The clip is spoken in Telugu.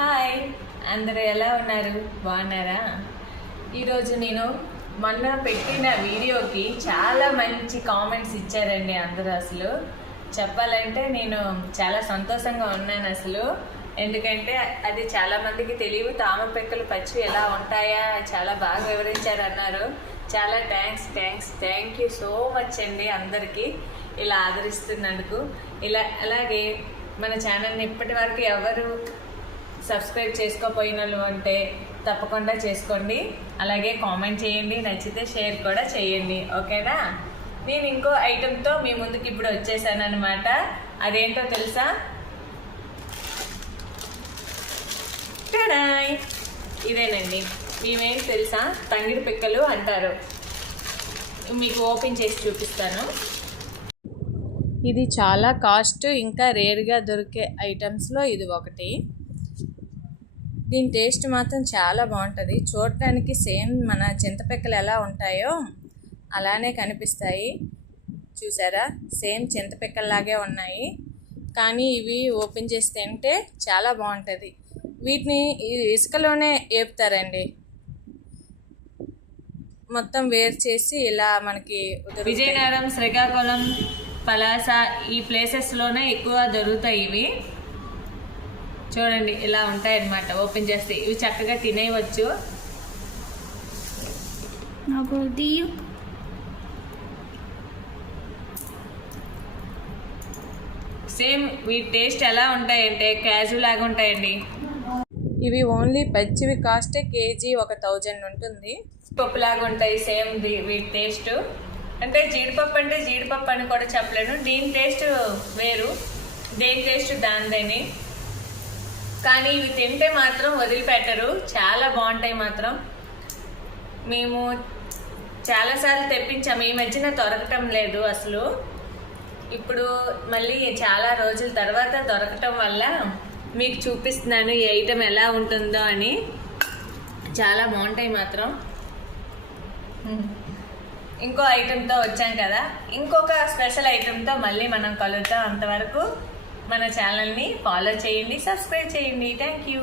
హాయ్, అందరూ ఎలా ఉన్నారు? బాగున్నారా? ఈరోజు నేను మొన్న పెట్టిన వీడియోకి చాలా మంచి కామెంట్స్ ఇచ్చారండి అందరూ. అసలు చెప్పాలంటే నేను చాలా సంతోషంగా ఉన్నాను అసలు. ఎందుకంటే అది చాలామందికి తెలియదు, తామర పెక్కలు పచ్చివి ఎలా ఉంటాయా చాలా బాగా వివరించారు అన్నారు. చాలా థ్యాంక్ యూ సో మచ్ అండి అందరికీ ఇలా ఆదరిస్తున్నందుకు. అలాగే మన ఛానల్ని ఇప్పటి వరకు ఎవరు సబ్స్క్రైబ్ చేసుకోపోయిన వాళ్ళు అంటే తప్పకుండా చేసుకోండి. అలాగే కామెంట్ చేయండి, నచ్చితే షేర్ కూడా చేయండి, ఓకేనా? నేను ఇంకో ఐటెంతో మీ ముందుకు ఇప్పుడు వచ్చేసాను అనమాట. అదేంటో తెలుసా? టడాయ్, ఇదేనండి. మేమేంటి తెలుసా, తంగిడి పిక్కలు అంటారు. మీకు ఓపెన్ చేసి చూపిస్తాను. ఇది చాలా కాస్ట్, ఇంకా రేర్గా దొరికే ఐటమ్స్లో ఇది ఒకటి. దీని టేస్ట్ మాత్రం చాలా బాగుంటుంది. చూడటానికి సేమ్ మన చింతపిక్కలు ఎలా ఉంటాయో అలానే కనిపిస్తాయి. చూసారా, సేమ్ చింతపిక్కల్లాగే ఉన్నాయి. కానీ ఇవి ఓపెన్ చేసి తింటే చాలా బాగుంటుంది. వీటిని ఇసుకలోనే వేపుతారండి. మొత్తం వేరు చేసి ఇలా మనకి విజయనగరం, శ్రీకాకుళం, పలాస ఈ ప్లేసెస్లోనే ఎక్కువ దొరుకుతాయి ఇవి. చూడండి, ఇలా ఉంటాయన్నమాట. ఓపెన్ చేస్తే ఇవి చక్కగా తినేయవచ్చు. సేమ్ వీటి టేస్ట్ ఎలా ఉంటాయంటే క్యాజువల్ లాగా ఉంటాయండి. ఇవి ఓన్లీ పచ్చివి కాస్టే కేజీ 1000 ఉంటుంది. పప్పులాగా ఉంటాయి సేమ్ వీటి టేస్ట్. అంటే జీడిపప్పు అని కూడా చెప్పలేను. దీని టేస్ట్ వేరు, దేని టేస్ట్ దానిదని. కానీ ఇవి తింటే మాత్రం వదిలిపెట్టరు, చాలా బాగుంటాయి మాత్రం. మేము చాలాసార్లు తెప్పించాము, ఈ మధ్యన దొరకటం లేదు అసలు. ఇప్పుడు మళ్ళీ చాలా రోజుల తర్వాత దొరకటం వల్ల మీకు చూపిస్తున్నాను ఈ ఐటెం ఎలా ఉంటుందో అని. చాలా బాగుంటాయి మాత్రం. ఇంకో ఐటెంతో వచ్చాం కదా, ఇంకొక స్పెషల్ ఐటెంతో మళ్ళీ మనం కలుద్దాం. అంతవరకు మన ఛానల్ని ఫాలో చేయండి, సబ్స్క్రైబ్ చేయండి. Thank you.